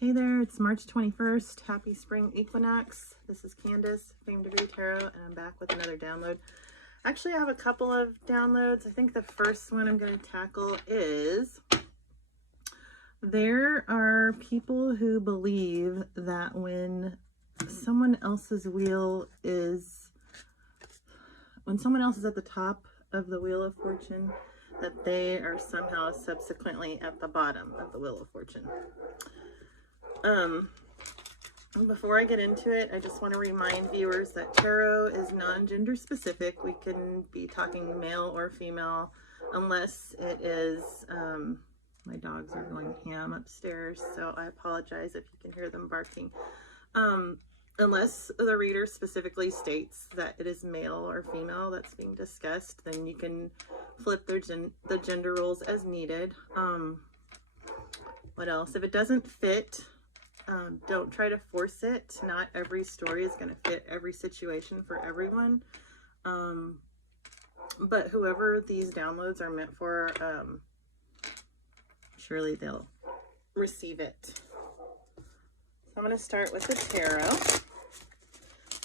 Hey there, it's March 21st. Happy spring equinox. This is Candace, Fame Degree Tarot, and I'm back with another download. Actually, I have a couple of downloads. I think the first one I'm going to tackle is there are people who believe that when someone else's wheel is, when someone else is at the top of the Wheel of Fortune, that they are somehow subsequently at the bottom of the Wheel of Fortune. Before I get into it, I just want to remind viewers that tarot is non-gender specific. We can be talking male or female unless it is, my dogs are going ham upstairs, so I apologize if you can hear them barking. Unless the reader specifically states that it is male or female that's being discussed, then you can flip the gender roles as needed. What else? If it doesn't fit, don't try to force it. Not every story is going to fit every situation for everyone. But whoever these downloads are meant for, surely they'll receive it. So I'm going to start with the tarot.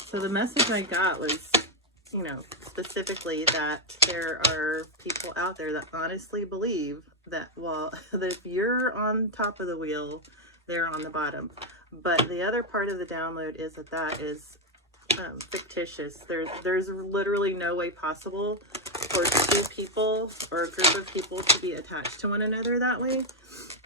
So the message I got was, you know, specifically that there are people out there that honestly believe that, well, that if you're on top of the wheel, they're on the bottom. But the other part of the download is that is fictitious. There's literally no way possible for two people or a group of people to be attached to one another that way.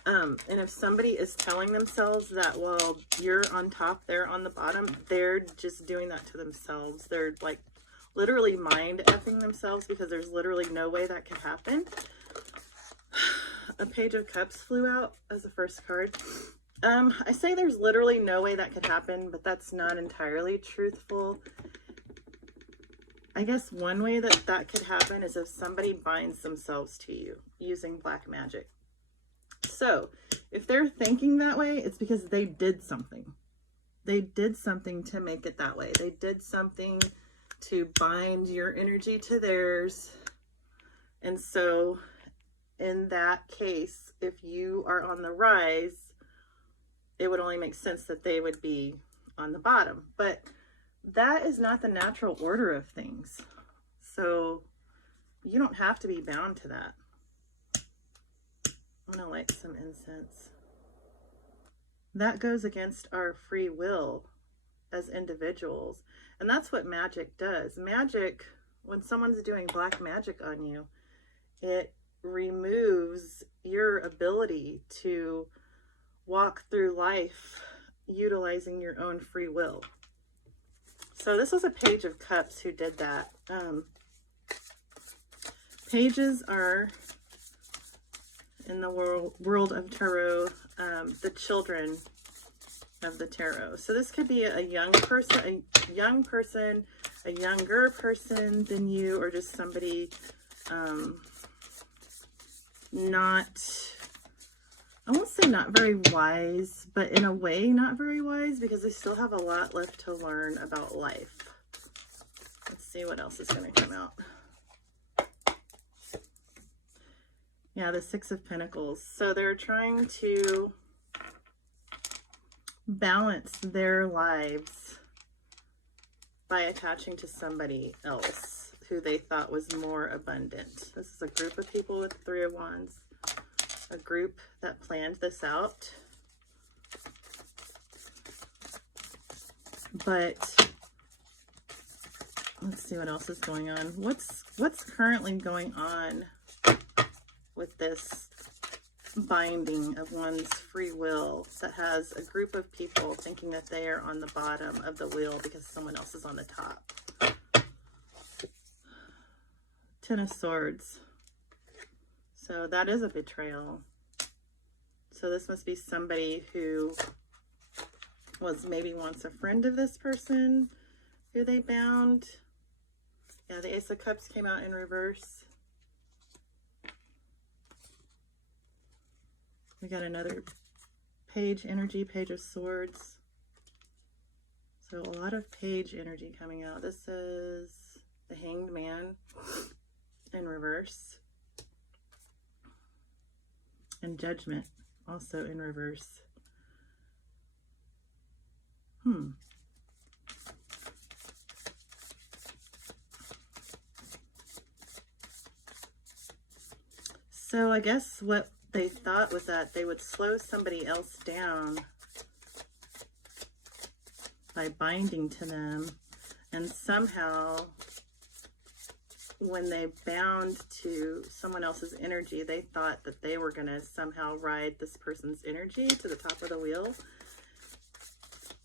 And if somebody is telling themselves that, well, you're on top, they're on the bottom, they're just doing that to themselves. They're like literally mind effing themselves, because there's literally no way that could happen. A Page of Cups flew out as the first card. I say there's literally no way that could happen, but that's not entirely truthful. I guess one way that that could happen is if somebody binds themselves to you using black magic. So if they're thinking that way, it's because they did something. They did something to make it that way. They did something to bind your energy to theirs. And so in that case, if you are on the rise, it would only make sense that they would be on the bottom. But that is not the natural order of things. So you don't have to be bound to that. I'm going to light some incense. That goes against our free will as individuals. And that's what magic does. Magic, when someone's doing black magic on you, it removes your ability to walk through life utilizing your own free will. So this was a Page of Cups who did that. Pages are, in the world of tarot, the children of the tarot. So this could be a young person, a younger person than you, or just somebody I won't say not very wise, but in a way not very wise, because they still have a lot left to learn about life. Let's see what else is going to come out. Yeah, the Six of Pentacles. So they're trying to balance their lives by attaching to somebody else who they thought was more abundant. This is a group of people with Three of Wands. A group that planned this out. But let's see what else is going on. What's currently going on with this binding of one's free will that has a group of people thinking that they are on the bottom of the wheel because someone else is on the top? Ten of Swords. So that is a betrayal. So this must be somebody who was maybe once a friend of this person who they bound. Yeah, the Ace of Cups came out in reverse. We got another page energy, Page of Swords. So a lot of page energy coming out. This is the Hanged Man in reverse. And Judgment also in reverse. So I guess what they thought was that they would slow somebody else down by binding to them, and somehow when they bound to someone else's energy, they thought that they were going to somehow ride this person's energy to the top of the wheel.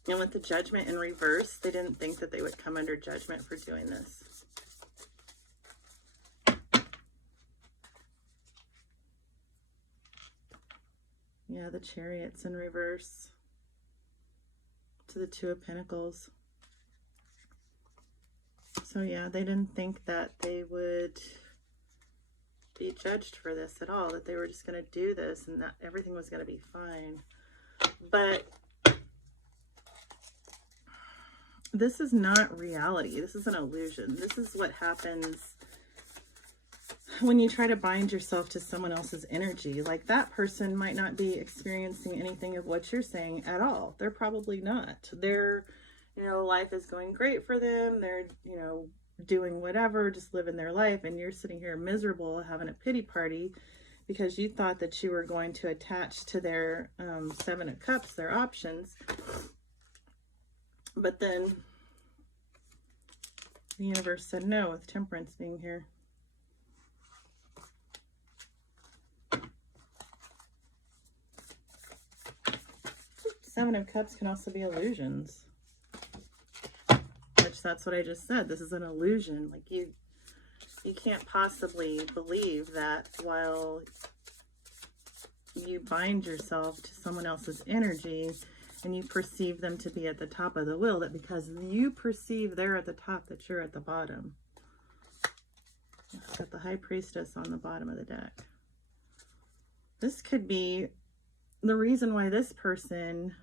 And with the judgment in reverse, they didn't think that they would come under judgment for doing this. Yeah, the Chariot's in reverse to the Two of Pentacles. So yeah, they didn't think that they would be judged for this at all, that they were just going to do this and that everything was going to be fine. But this is not reality. This is an illusion. This is what happens when you try to bind yourself to someone else's energy. Like, that person might not be experiencing anything of what you're saying at all. They're probably not. They're, life is going great for them. They're, doing whatever, just living their life. And you're sitting here miserable, having a pity party because you thought that you were going to attach to their Seven of Cups, their options. But then the universe said no, with Temperance being here. Seven of Cups can also be illusions. Which, that's what I just said. This is an illusion. Like, you can't possibly believe that while you bind yourself to someone else's energy and you perceive them to be at the top of the wheel, that because you perceive they're at the top, that you're at the bottom. Got the High Priestess on the bottom of the deck. This could be the reason why this person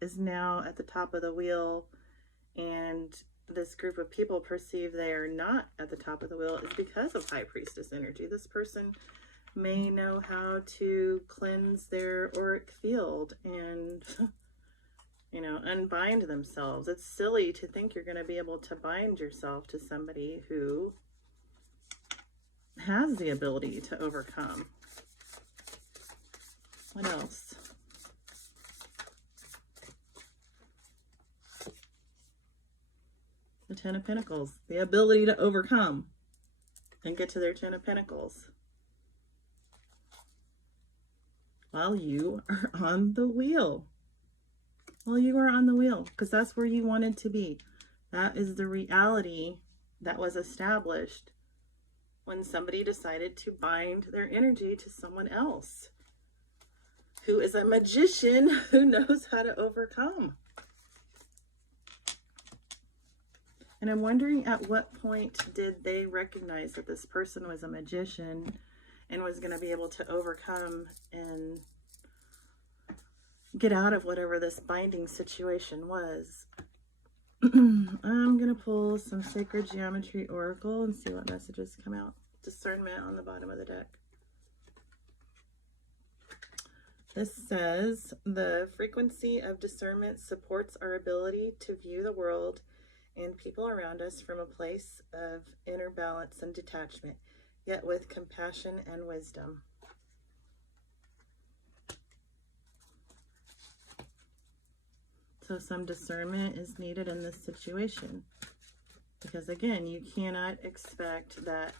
is now at the top of the wheel, and this group of people perceive they are not at the top of the wheel, is because of High Priestess energy. This person may know how to cleanse their auric field and unbind themselves. It's silly to think you're going to be able to bind yourself to somebody who has the ability to overcome. What else? The Ten of Pentacles. The ability to overcome and get to their Ten of Pentacles while you are on the wheel. While you are on the wheel, because that's where you wanted to be. That is the reality that was established when somebody decided to bind their energy to someone else who is a magician who knows how to overcome. And I'm wondering, at what point did they recognize that this person was a magician and was going to be able to overcome and get out of whatever this binding situation was. I'm going to pull some Sacred Geometry Oracle and see what messages come out. Discernment on the bottom of the deck. This says, the frequency of discernment supports our ability to view the world and people around us from a place of inner balance and detachment, yet with compassion and wisdom. So some discernment is needed in this situation. Because again, you cannot expect that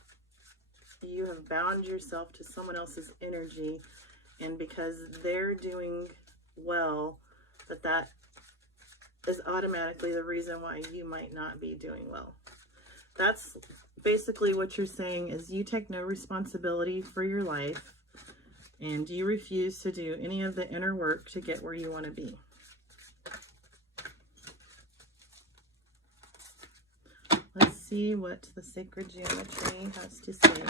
you have bound yourself to someone else's energy, and because they're doing well, that is automatically the reason why you might not be doing well. That's basically what you're saying, is you take no responsibility for your life and you refuse to do any of the inner work to get where you want to be. Let's see what the Sacred Geometry has to say.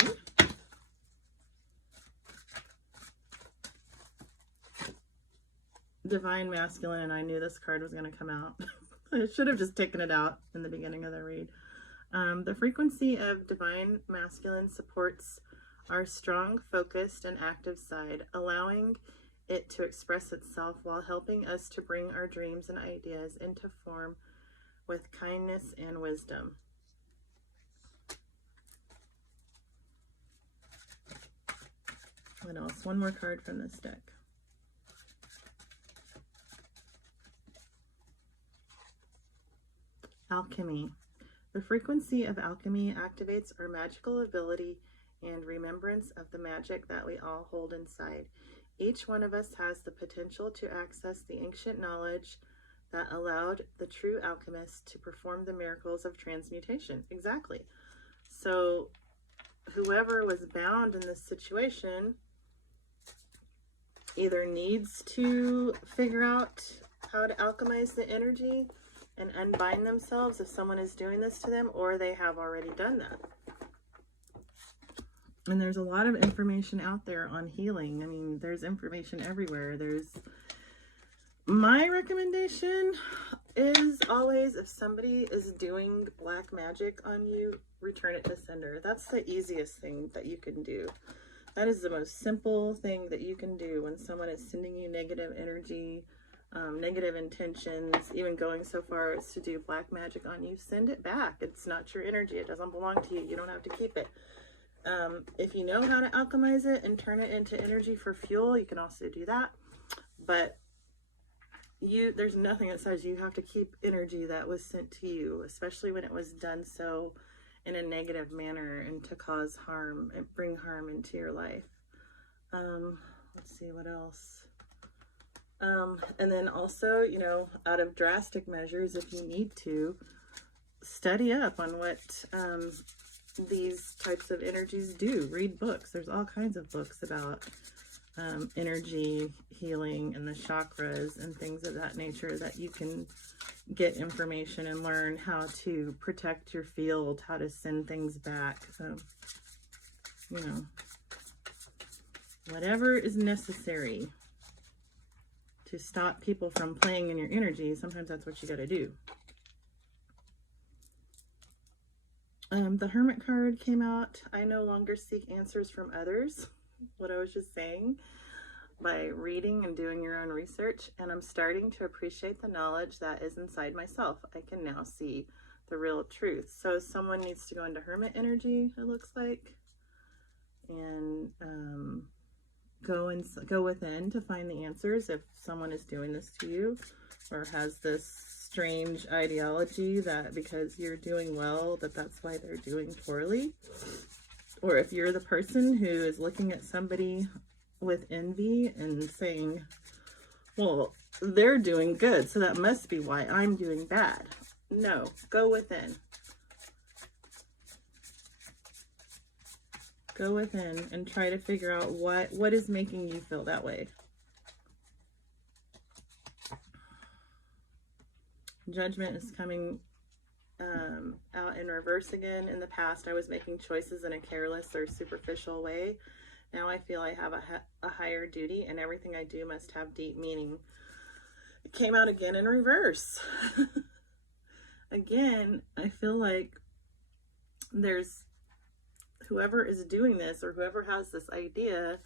Divine Masculine, and I knew this card was going to come out. I should have just taken it out in the beginning of the read. The frequency of Divine Masculine supports our strong, focused, and active side, allowing it to express itself while helping us to bring our dreams and ideas into form with kindness and wisdom. What else? One more card from this deck. Alchemy. The frequency of alchemy activates our magical ability and remembrance of the magic that we all hold inside. Each one of us has the potential to access the ancient knowledge that allowed the true alchemist to perform the miracles of transmutation. Exactly. So whoever was bound in this situation either needs to figure out how to alchemize the energy and unbind themselves if someone is doing this to them, or they have already done that. And there's a lot of information out there on healing. I mean, there's information everywhere. My recommendation is always, if somebody is doing black magic on you, return it to sender. That's the easiest thing that you can do. That is the most simple thing that you can do when someone is sending you negative energy, negative intentions, even going so far as to do black magic on you. Send it back. It's not your energy. It doesn't belong to you. You don't have to keep it. If you know how to alchemize it and turn it into energy for fuel, you can also do that. But there's nothing that says you have to keep energy that was sent to you, especially when it was done so in a negative manner and to cause harm and bring harm into your life. Let's see what else. And then also, you know, out of drastic measures, if you need to, study up on what these types of energies do. Read books. There's all kinds of books about energy healing and the chakras and things of that nature that you can get information and learn how to protect your field, how to send things back. So, you know, whatever is necessary to stop people from playing in your energy, sometimes that's what you got to do. The Hermit card came out. I no longer seek answers from others. What I was just saying, by reading and doing your own research, and I'm starting to appreciate the knowledge that is inside myself. I can now see the real truth. So someone needs to go into Hermit energy, it looks like, and go within to find the answers if someone is doing this to you or has this strange ideology that because you're doing well that's why they're doing poorly. Or if you're the person who is looking at somebody with envy and saying, well, they're doing good, so that must be why I'm doing bad. No, go within. Go within and try to figure out what is making you feel that way. Judgment is coming out in reverse again. In the past, I was making choices in a careless or superficial way. Now I feel I have a higher duty and everything I do must have deep meaning. It came out again in reverse. Again, I feel like there's whoever is doing this or whoever has this idea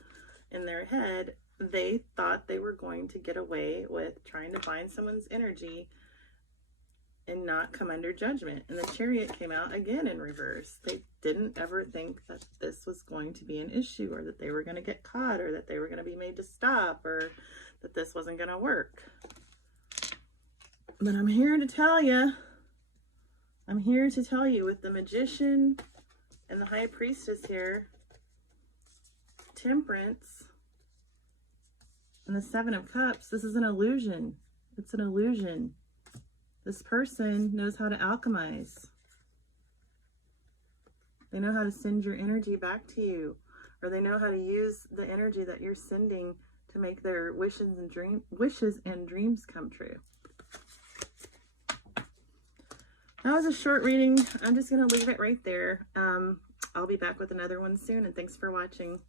in their head, they thought they were going to get away with trying to bind someone's energy and not come under judgment. And the Chariot came out again in reverse. They didn't ever think that this was going to be an issue or that they were going to get caught or that they were going to be made to stop or that this wasn't going to work. But I'm here to tell you with the Magician and the High Priestess here, Temperance, and the Seven of Cups, this is an illusion. It's an illusion. This person knows how to alchemize. They know how to send your energy back to you, or they know how to use the energy that you're sending to make their wishes and dreams come true. That was a short reading. I'm just going to leave it right there. I'll be back with another one soon, and thanks for watching.